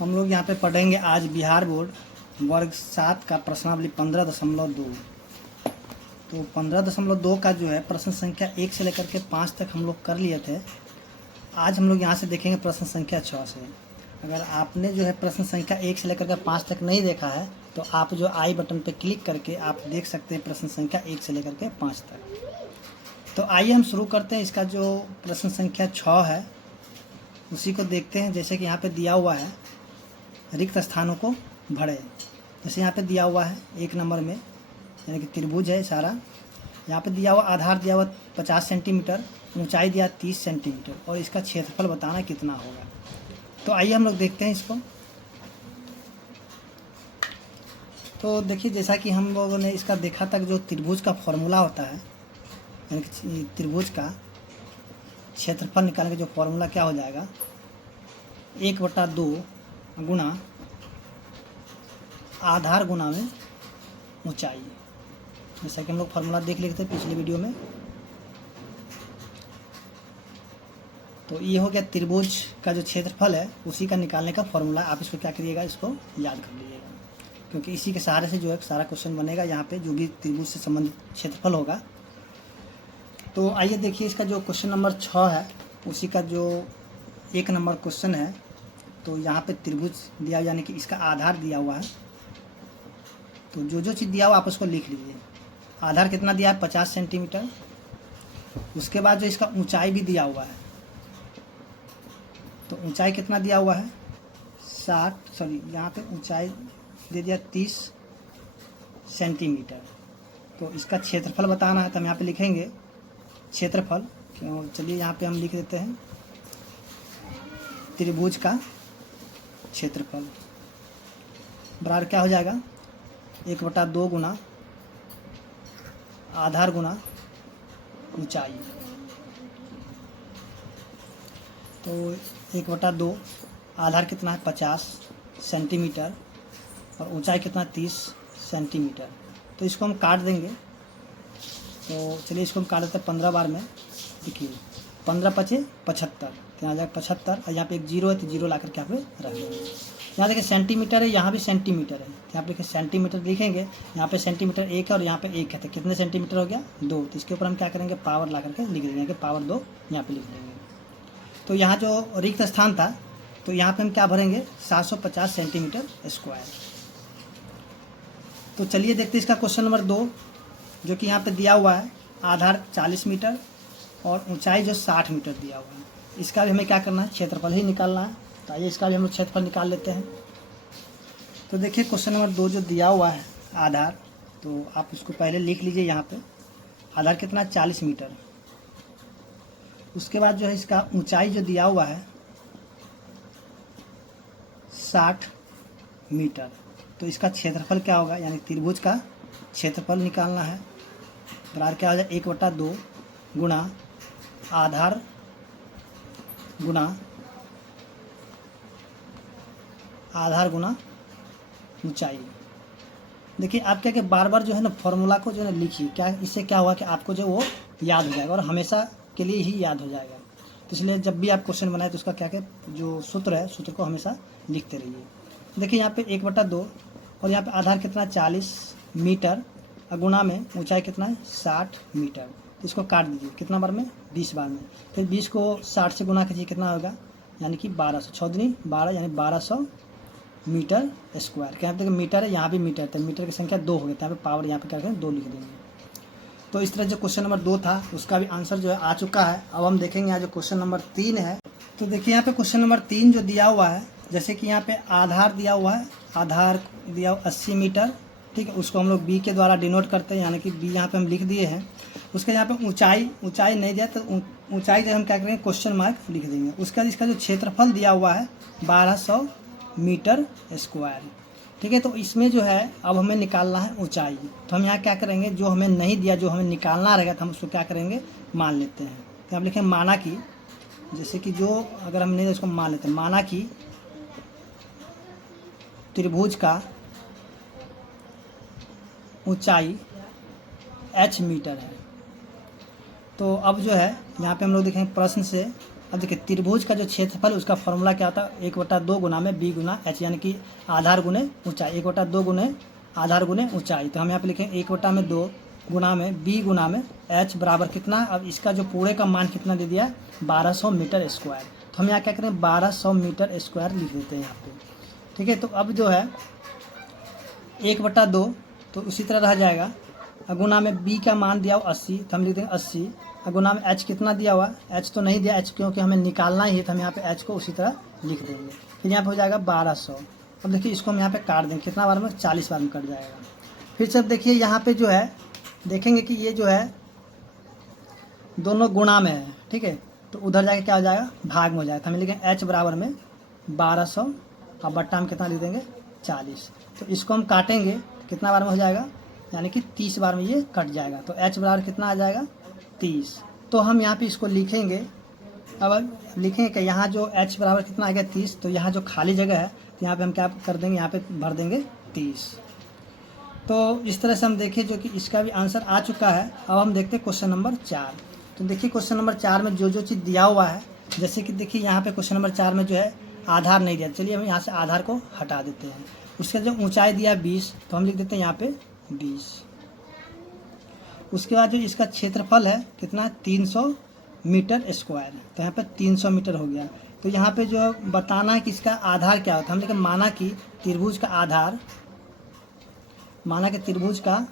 हम लोग यहाँ पे पढ़ेंगे आज बिहार बोर्ड वर्ग 7 का प्रश्नावली 15.2। तो 15.2 का जो है प्रश्न संख्या 1 से लेकर के 5 तक हम लोग कर लिए थे। आज हम लोग यहाँ से देखेंगे प्रश्न संख्या 6 से। अगर आपने जो है प्रश्न संख्या 1 से लेकर के 5 तक नहीं देखा है तो आप जो आई बटन पर क्लिक करके आप देख सकते हैं प्रश्न संख्या 1 से लेकर के 5 तक। तो आइए हम शुरू करते हैं। इसका जो प्रश्न संख्या 6 है उसी को देखते हैं। जैसे कि यहाँ पे दिया हुआ है रिक्त स्थानों को भरे। जैसे यहाँ पे दिया हुआ है 1 नंबर में यानी कि त्रिभुज है सारा। यहाँ पे दिया हुआ आधार दिया हुआ 50 सेंटीमीटर, ऊंचाई दिया 30 सेंटीमीटर और इसका क्षेत्रफल बताना कितना होगा। तो आइए हम लोग देखते हैं इसको। तो देखिए जैसा कि हम लोगों ने इसका देखा तक जो त्रिभुज का फॉर्मूला होता है यानी कि त्रिभुज का क्षेत्रफल निकालने का जो फॉर्मूला क्या हो जाएगा 1/2 गुना आधार गुना में ऊंचाई। जैसा कि हम लोग फार्मूला देख लेते थे पिछले वीडियो में। तो ये हो गया त्रिभुज का जो क्षेत्रफल है उसी का निकालने का फॉर्मूला। आप इसको क्या करिएगा, इसको याद कर लीजिएगा, क्योंकि इसी के सहारे से जो है सारा क्वेश्चन बनेगा। यहाँ पे जो भी त्रिभुज से संबंधित क्षेत्रफल होगा। तो आइए देखिए इसका जो क्वेश्चन नंबर 6 है उसी का जो 1 नंबर क्वेश्चन है। तो यहाँ पे त्रिभुज दिया यानी कि इसका आधार दिया हुआ है। तो जो चीज़ दिया हुआ आप उसको लिख लीजिए। आधार कितना दिया है 50 सेंटीमीटर। उसके बाद जो इसका ऊंचाई भी दिया हुआ है तो ऊंचाई कितना दिया हुआ है यहाँ पे ऊंचाई दे दिया 30 सेंटीमीटर। तो इसका क्षेत्रफल बताना है तो हम यहाँ पे लिखेंगे क्षेत्रफल। चलिए यहाँ पे हम लिख देते हैं त्रिभुज का क्षेत्रफल बराबर क्या हो जाएगा 1/2 गुना आधार गुना ऊंचाई। तो 1/2 आधार कितना है 50 सेंटीमीटर और ऊंचाई कितना 30 सेंटीमीटर। तो इसको हम काट देंगे। तो चलिए इसको हम काट देते हैं 15 बार में। देखिए 15 × 5 = 75। तो यहाँ जाएगा 75 और यहाँ पे एक जीरो है तो जीरो ला करके यहाँ पे रख देंगे। यहाँ देखिए सेंटीमीटर है, यहाँ भी सेंटीमीटर है। यहाँ पे देखिए सेंटीमीटर लिखेंगे, यहाँ पे सेंटीमीटर 1 है और यहाँ पे 1 है। तो कितने सेंटीमीटर हो गया 2। तो इसके ऊपर हम क्या करेंगे पावर ला करके लिख देंगे कि पावर 2 यहाँ पे लिख देंगे। तो यहाँ जो रिक्त स्थान था तो यहाँ पे हम क्या भरेंगे 750 सेंटीमीटर स्क्वायर। तो चलिए देखते हैं इसका क्वेश्चन नंबर 2 जो कि यहाँ पे दिया हुआ है आधार 40 मीटर और ऊंचाई जो 60 मीटर दिया हुआ है। इसका भी हमें क्या करना है क्षेत्रफल ही निकालना है। तो आइए इसका भी हम लोग क्षेत्रफल निकाल लेते हैं। तो देखिए क्वेश्चन नंबर 2 जो दिया हुआ है आधार, तो आप उसको पहले लिख लीजिए। यहाँ पे आधार कितना 40 मीटर। उसके बाद जो है इसका ऊंचाई जो दिया हुआ है 60 मीटर। तो इसका क्षेत्रफल क्या होगा यानी त्रिभुज का क्षेत्रफल निकालना है। बराबर क्या हो जाए 1/2 गुना आधार गुना ऊंचाई। देखिए आप क्या कि बार बार जो है ना फॉर्मूला को जो है ना लिखिए। क्या इससे क्या हुआ कि आपको जो वो याद हो जाएगा और हमेशा के लिए ही याद हो जाएगा। तो इसलिए जब भी आप क्वेश्चन बनाए तो उसका क्या क्या जो सूत्र है सूत्र को हमेशा लिखते रहिए। देखिए यहाँ पे 1/2 और यहाँ पे आधार कितना 40 मीटर और गुना में ऊंचाई कितना है 60 मीटर। इसको काट दीजिए कितना बार में 20 बार में। फिर 20 को 60 से गुना कीजिए कितना होगा यानी कि 1200। 6 दूनी 12 यानी 1200 मीटर स्क्वायर। क्या देखिए मीटर है, यहाँ भी मीटर है। मीटर की संख्या 2 हो गई। यहाँ पे पावर यहाँ पे क्या करें 2 लिख देंगे। तो इस तरह जो क्वेश्चन नंबर 2 था उसका भी आंसर जो है आ चुका है। अब हम देखेंगे यहाँ जो क्वेश्चन नंबर 3 है। तो देखिए यहाँ पे क्वेश्चन नंबर 3 जो दिया हुआ है जैसे कि यहाँ पे आधार दिया हुआ है। आधार दिया 80 मीटर, ठीक है। उसको हम लोग बी के द्वारा डिनोट करते हैं यानी कि बी यहाँ पे हम लिख दिए हैं। उसके यहाँ पे ऊंचाई नहीं दिया तो ऊंचाई जो हम क्या करेंगे क्वेश्चन मार्क लिख देंगे। उसका इसका जो क्षेत्रफल दिया हुआ है 1200 मीटर स्क्वायर, ठीक है। तो इसमें जो है अब हमें निकालना है ऊंचाई। तो हम यहाँ क्या करेंगे जो हमें नहीं दिया जो हमें निकालना रहेगा तो हम उसको क्या करेंगे मान लेते हैं। तो आप लिखें माना कि जैसे कि जो अगर हम नहीं उसको मान लेते हैं माना कि त्रिभुज का ऊंचाई h मीटर है। तो अब जो है यहाँ पे हम लोग देखेंगे प्रश्न से अब देखिए त्रिभुज का जो क्षेत्रफल उसका फॉर्मूला क्या होता है, 1/2 गुना में बी गुना एच, यानी कि आधार गुने ऊंचाई, 1/2 गुने आधार गुने ऊंचाई। तो हम यहाँ पे लिखें 1/2 गुना में बी गुना में एच बराबर कितना। अब इसका जो पूरे का मान कितना दे दिया, 1200 मीटर स्क्वायर। तो हम यहाँ क्या करें, 1200 मीटर स्क्वायर लिख देते हैं यहाँ पे, ठीक है। तो अब जो है 1/2 तो उसी तरह रह जाएगा, गुना में बी का मान दिया हुआ 80, तो हम लिख देंगे 80, गुना में एच कितना दिया हुआ, एच तो नहीं दिया, एच क्योंकि हमें निकालना ही है, तो हम यहाँ पे एच को उसी तरह लिख देंगे। फिर यहाँ पे हो जाएगा 1200। अब देखिए इसको हम यहाँ पे काट देंगे, कितना बार में, 40 बार में कट जाएगा। फिर से देखिए यहाँ पे जो है देखेंगे कि ये जो है दोनों गुणा में है, ठीक है। तो उधर जाके क्या हो जाएगा, भाग में हो जाएगा। हमें लिखेंगे एच बराबर में 1200 और बट्टा में कितना लिख देंगे, 40। तो इसको हम काटेंगे, कितना बार में हो जाएगा, यानी कि 30 बार में ये कट जाएगा। तो एच बराबर कितना आ जाएगा, 30। तो हम यहाँ पे इसको लिखेंगे। अब लिखेंगे कि यहाँ जो एच बराबर कितना आ गया, 30, तो यहाँ जो खाली जगह है तो यहाँ पे हम क्या कर देंगे, यहाँ पे भर देंगे 30। तो इस तरह से हम देखें जो कि इसका भी आंसर आ चुका है। अब हम देखते हैं क्वेश्चन नंबर 4। तो देखिए क्वेश्चन नंबर 4 में जो चीज़ दिया हुआ है, जैसे कि देखिए यहाँ पे क्वेश्चन नंबर 4 में जो है आधार नहीं दिया, चलिए हम यहाँ से आधार को हटा देते हैं। उसका जो ऊंचाई दिया है 20, तो हम लिख देते हैं यहाँ पे 20। उसके बाद जो इसका क्षेत्रफल है कितना, 300 मीटर स्क्वायर, तो यहाँ पे 300 मीटर हो गया। तो यहाँ पे जो बताना है कि इसका आधार क्या होता है, हम लेकिन माना कि त्रिभुज का आधार, माना कि त्रिभुज का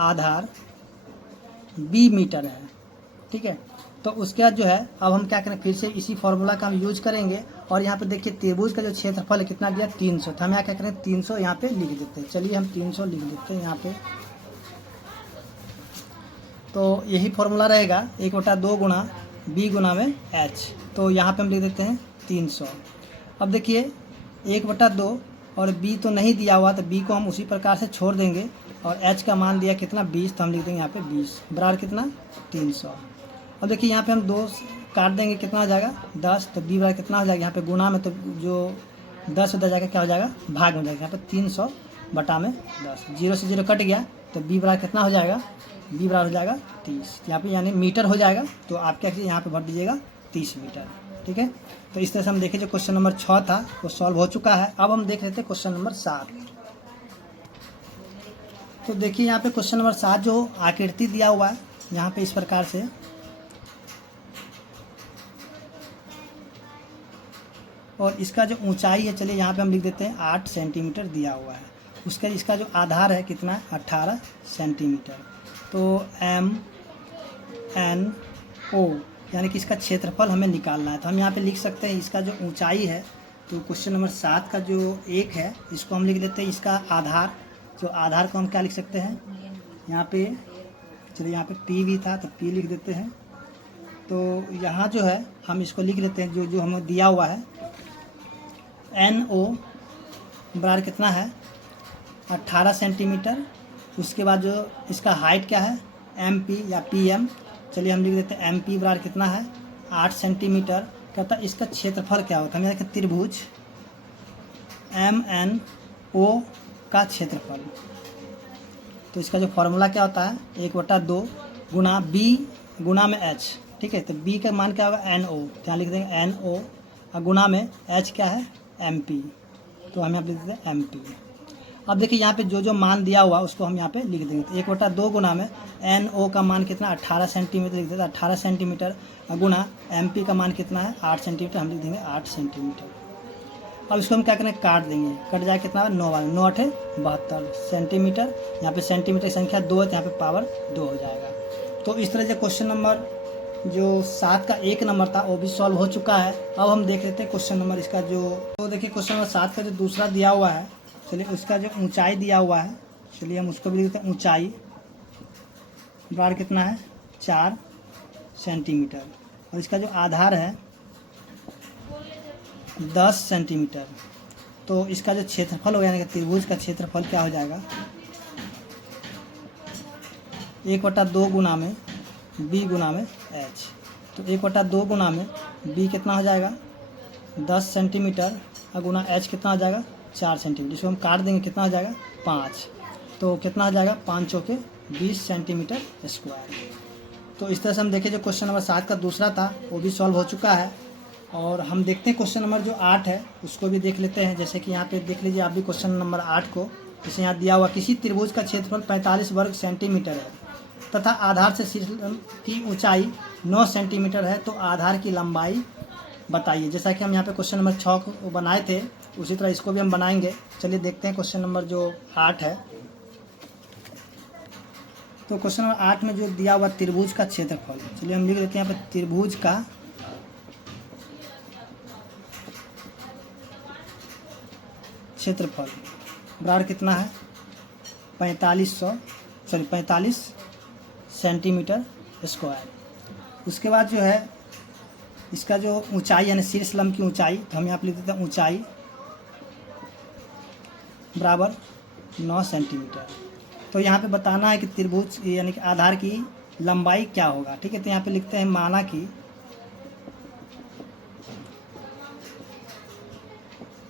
आधार 20 मीटर है, ठीक है। तो उसके बाद जो है अब हम क्या करें, फिर से इसी फॉर्मूला का हम यूज करेंगे। और यहाँ पे देखिए त्रिभुज का जो क्षेत्रफल है कितना दिया, 300, तो हम यहाँ क्या करें, 300 यहाँ पे लिख देते हैं। चलिए हम 300 लिख देते हैं यहाँ पे। तो यही फॉर्मूला रहेगा, 1/2 गुना बी गुना में एच। तो यहाँ पे हम लिख देते हैं 300। अब देखिए 1/2 और बी तो नहीं दिया हुआ, तो बी को हम उसी प्रकार से छोड़ देंगे। और एच का मान दिया कितना, 20, तो हम लिख देंगे यहाँ पे 20 बराबर कितना, 300। अब देखिए यहाँ पे हम 2 काट देंगे, कितना हो जाएगा, 10, तो बी बराबर कितना हो जाएगा, यहाँ पे गुना में तो जो 10 उधर जाकर क्या हो जाएगा, भाग में हो जाएगा। यहाँ पे 300 बटा में 10, 0 से 0 कट गया, तो बी बराबर कितना हो जाएगा, बी बराबर हो जाएगा 30। यहाँ पे यानी मीटर हो जाएगा, तो आप क्या कीजिए यहाँ पे भर दीजिएगा 30 मीटर, ठीक है। तो इस तरह से हम देखें जो क्वेश्चन नंबर 6 था वो सॉल्व हो चुका है। अब हम देख लेते हैं क्वेश्चन नंबर 7। तो देखिए यहाँ पे क्वेश्चन नंबर 7 जो आकृति दिया हुआ है यहाँ पे इस प्रकार से, और इसका जो ऊंचाई है, चलिए यहाँ पे हम लिख देते हैं 8 सेंटीमीटर दिया हुआ है। उसका इसका जो आधार है कितना है, 18 सेंटीमीटर। तो MNO यानी कि इसका क्षेत्रफल हमें निकालना है। तो हम यहाँ पे लिख सकते हैं इसका जो ऊंचाई है, तो क्वेश्चन नंबर 7 का जो 1 है इसको हम लिख देते हैं इसका आधार। जो आधार को हम क्या लिख सकते हैं यहाँ पे, चलिए यहाँ पे P भी था तो P लिख देते हैं। तो यहाँ जो है हम इसको लिख लेते हैं जो हमें दिया हुआ है, NO बराबर कितना है, 18 सेंटीमीटर। उसके बाद जो इसका हाइट क्या है, MP या PM, चलिए हम लिख देते हैं MP बराबर कितना है, 8 सेंटीमीटर। कहता है इसका क्षेत्रफल क्या होता है, हम यहाँ त्रिभुज MNO का क्षेत्रफल। तो इसका जो फॉर्मूला क्या होता है, 1/2 गुना B गुना में H, ठीक है। तो B का मान क्या होगा, NO, तो यहाँ लिख देंगे NO, और गुना में H क्या है, MP, तो हम यहाँ पे लिख देते हैं MP। अब देखिए यहाँ पे जो मान दिया हुआ उसको हम यहाँ पे लिख देंगे। तो 1/2 गुना में NO का मान कितना, 18 सेंटीमीटर लिख देते हैं, 18 सेंटीमीटर, गुना MP का मान कितना है, 8 सेंटीमीटर, हम लिख देंगे 8 सेंटीमीटर। अब इसको हम क्या करें, काट देंगे, कट जाए कितना, 9 बार 9 8 72 सेंटीमीटर। यहाँ पे सेंटीमीटर की संख्या 2 है, तो यहाँ पे पावर 2 हो जाएगा। तो इस तरह से क्वेश्चन नंबर जो 7 का 1 नंबर था वो भी सॉल्व हो चुका है। अब हम देख लेते हैं क्वेश्चन नंबर इसका जो, तो देखिए क्वेश्चन नंबर 7 का जो दूसरा दिया हुआ है, चलिए उसका जो ऊंचाई दिया हुआ है, चलिए हम उसको भी लिखते हैं ऊंचाई बराबर कितना है, 4 सेंटीमीटर। और इसका जो आधार है 10 सेंटीमीटर। तो इसका जो क्षेत्रफल हो यानी कि त्रिभुज का क्षेत्रफल क्या हो जाएगा, 1/2 गुना में B गुना में H। तो 1/2 गुना में B कितना हो जाएगा, 10 सेंटीमीटर, और गुना H कितना हो जाएगा, 4 सेंटीमीटर। इसको हम काट देंगे, कितना हो जाएगा, 5। तो कितना हो जाएगा, 5 चौके 20 सेंटीमीटर स्क्वायर। तो इस तरह से हम देखें जो क्वेश्चन नंबर 7 का दूसरा था वो भी सॉल्व हो चुका है। और हम देखते हैं क्वेश्चन नंबर जो 8 है उसको भी देख लेते हैं। जैसे कि यहाँ पे देख लीजिए आप भी क्वेश्चन नंबर 8 को। जैसे यहाँ दिया हुआ किसी त्रिभुज का क्षेत्रफल 45 वर्ग सेंटीमीटर है तथा आधार से शीर्ष की ऊंचाई 9 सेंटीमीटर है, तो आधार की लंबाई बताइए। जैसा कि हम यहाँ पे क्वेश्चन नंबर 6 को बनाए थे उसी तरह इसको भी हम बनाएंगे। चलिए देखते हैं क्वेश्चन नंबर जो 8 है। तो क्वेश्चन नंबर 8 में जो दिया हुआ त्रिभुज का क्षेत्रफल, चलिए हम लिख लेते हैं यहाँ पे त्रिभुज का क्षेत्रफल बराबर कितना है 45 सेंटीमीटर स्क्वायर। उसके बाद जो है इसका जो ऊंचाई यानी शीर्ष लंब की ऊंचाई, तो हम यहाँ पे लिख देते हैं ऊंचाई बराबर 9 सेंटीमीटर। तो यहाँ पे बताना है कि त्रिभुज यानी कि आधार की लंबाई क्या होगा। ठीक है, तो यहाँ पे लिखते हैं माना कि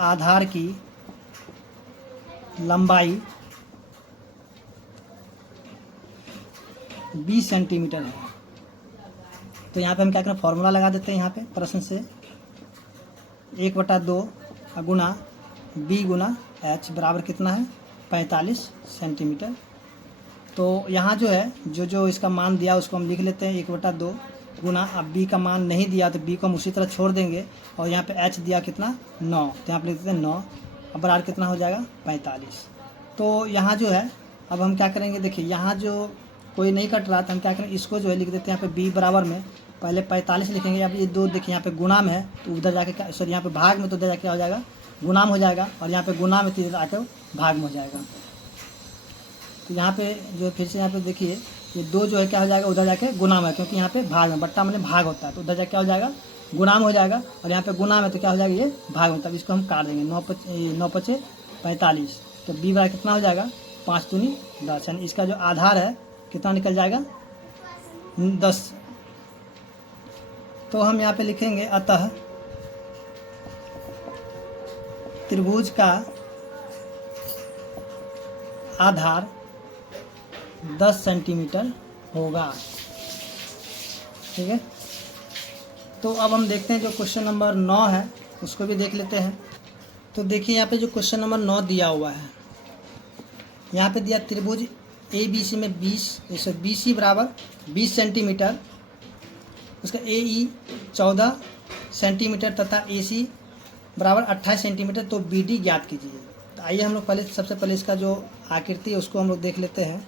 आधार की लंबाई 20 सेंटीमीटर है। तो यहाँ पे हम क्या करें, फॉर्मूला लगा देते हैं। यहाँ पे प्रश्न से 1/2 गुना बी गुना एच बराबर कितना है 45 सेंटीमीटर। तो यहाँ जो है जो इसका मान दिया उसको हम लिख लेते हैं 1/2 गुना, अब बी का मान नहीं दिया तो बी को हम उसी तरह छोड़ देंगे, और यहाँ पे एच दिया कितना 9, तो यहाँ पे लिख देते हैं 9, अब बराबर कितना हो जाएगा 45। तो यहाँ जो है अब हम क्या करेंगे, देखिए यहाँ जो कोई नहीं कट रहा था, हम क्या करेंगे इसको जो है लिख देते हैं यहाँ पे बी बराबर में पहले 45 लिखेंगे। अब ये 2 देखिए यहाँ पे गुना में है तो उधर जाके क्या, सॉरी यहाँ पे भाग में, तो उधर जाके क्या हो जाएगा गुना में हो जाएगा, और यहाँ पे गुना में तो इधर आकर भाग में हो जाएगा। तो यहाँ पे जो फिर से यहाँ पे देखिए ये 2 जो है क्या हो जाएगा उधर जाके गुना में, क्योंकि यहाँ पे भाग में बट्टा मैंने भाग होता है, तो उधर जाके क्या हो जाएगा गुना में हो जाएगा, और यहाँ पे गुना में तो क्या हो जाएगा ये भाग में। तब इसको हम काट देंगे 9×5 = 45। तो बी बराबर कितना हो जाएगा 5 दूनी 10, यानी इसका जो आधार है कितना निकल जाएगा 10। तो हम यहाँ पे लिखेंगे अतः त्रिभुज का आधार 10 सेंटीमीटर होगा। ठीक है, तो अब हम देखते हैं जो क्वेश्चन नंबर 9 है उसको भी देख लेते हैं। तो देखिए यहाँ पे जो क्वेश्चन नंबर 9 दिया हुआ है, यहाँ पे दिया त्रिभुज ए बी सी में 20 बी सी बराबर 20 सेंटीमीटर, उसका ए ई 14 सेंटीमीटर तथा ए सी बराबर 28 सेंटीमीटर, तो बी डी ज्ञात कीजिए। तो आइए हम लोग पहले सबसे पहले इसका जो आकृति है उसको हम लोग देख लेते हैं।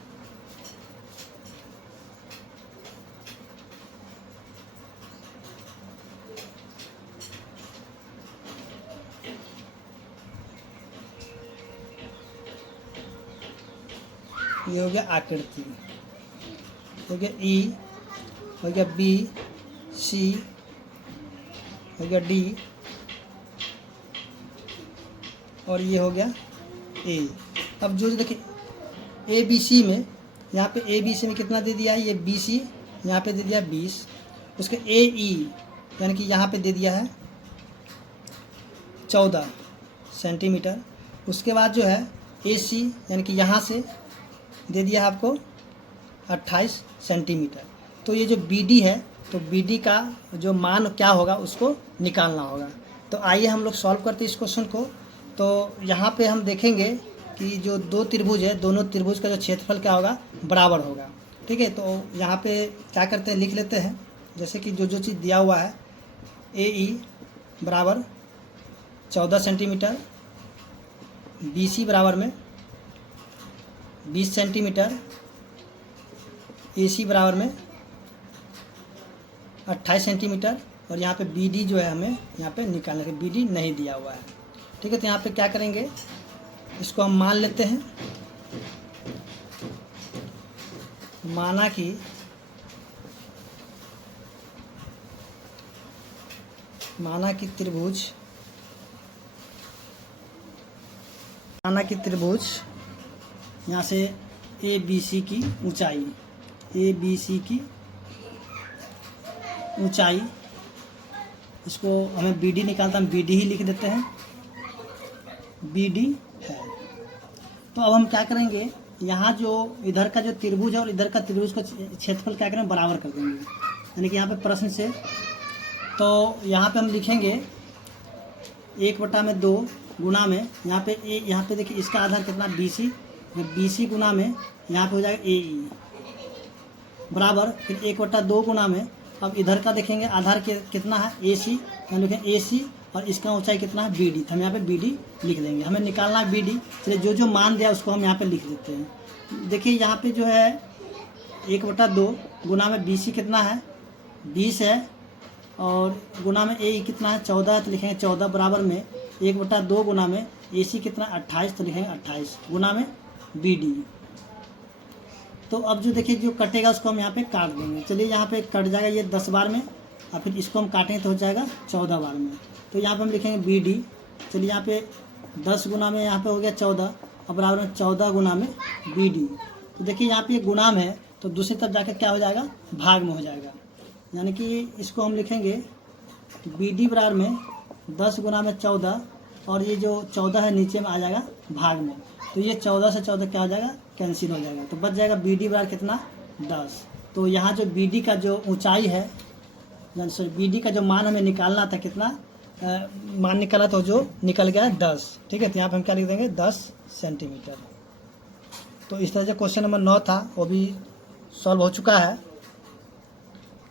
ये हो गया आकृति, हो गया ई, हो गया बी, सी, हो गया डी, और ये हो गया ए। अब जो देखिए ए बी सी में, यहाँ पे ए बी सी में कितना दे दिया है, ये बी सी यहाँ पे दे दिया 20, उसके ए ई यानी कि यहाँ पे दे दिया है 14 सेंटीमीटर। उसके बाद जो है ए सी यानी कि यहाँ से दे दिया है आपको 28 सेंटीमीटर। तो ये जो बी डी है, तो बी डी का जो मान क्या होगा उसको निकालना होगा। तो आइए हम लोग सॉल्व करते हैं इस क्वेश्चन को। तो यहाँ पे हम देखेंगे कि जो 2 त्रिभुज है, दोनों त्रिभुज का जो क्षेत्रफल क्या होगा बराबर होगा। ठीक है, तो यहाँ पे क्या करते हैं लिख लेते हैं। जैसे कि जो चीज़ दिया हुआ है ए ई बराबर 14 सेंटीमीटर, बी सी बराबर में 20 सेंटीमीटर, ए सी बराबर में 28 सेंटीमीटर, और यहाँ पे बी डी जो है हमें यहाँ पे निकालने के, बी डी नहीं दिया हुआ है। ठीक है, तो यहाँ पे क्या करेंगे, इसको हम मान लेते हैं। माना कि त्रिभुज यहाँ से ए बी सी की ऊंचाई, ए बी सी की ऊंचाई, इसको हमें बी डी निकालता, हम बी डी ही लिख देते हैं, बी डी है। तो अब हम क्या करेंगे, यहाँ जो इधर का जो त्रिभुज है और इधर का त्रिभुज का क्षेत्रफल क्या करें बराबर कर देंगे, यानी कि यहाँ पे प्रश्न से। तो तो यहाँ पे हम लिखेंगे 1/2 गुना में यहाँ पे देखिए इसका आधार कितना BC, BC गुना में यहाँ पे हो जाएगा AE बराबर फिर 1/2 गुना में, अब इधर का देखेंगे आधार कितना है AC, यहाँ लिखें AC और इसका ऊंचाई कितना है BD, तो हम यहाँ पे BD लिख देंगे। हमें निकालना है BD, चलिए जो जो मान दिया उसको हम यहाँ पे लिख देते हैं। देखिए यहाँ पे जो है 1/2 गुना में BC कितना है 20 है और गुना में AE कितना है 14 है, तो लिखेंगे 14 बराबर में 1/2 गुना में AC कितना 28, तो लिखेंगे 28 गुना में BD। तो अब जो देखिए जो कटेगा उसको हम यहाँ पे काट देंगे। चलिए यहाँ पे कट जाएगा ये 10 बार में और फिर इसको हम काटेंगे तो हो जाएगा 14 बार में। तो यहाँ पे हम लिखेंगे BD, चलिए यहाँ पे 10 गुना में यहाँ पे हो गया 14 और बराबर में 14 गुना में BD। तो देखिए यहाँ पे ये गुना में है तो दूसरी तरफ जाकर क्या हो जाएगा भाग में हो जाएगा, यानी कि इसको हम लिखेंगे BD बराबर में 10 गुना में 14 और ये जो 14 है नीचे में आ जाएगा भाग में, तो ये 14 से 14 क्या हो जाएगा कैंसिल हो जाएगा, तो बच जाएगा BD बराबर कितना 10। तो यहाँ जो BD का जो ऊंचाई है सॉरी BD का जो मान हमें निकालना था कितना मान निकाला तो जो निकल गया 10, ठीक है। तो यहाँ पर हम क्या लिख देंगे 10 सेंटीमीटर। तो इस तरह से क्वेश्चन नंबर 9 था वो भी सॉल्व हो चुका है।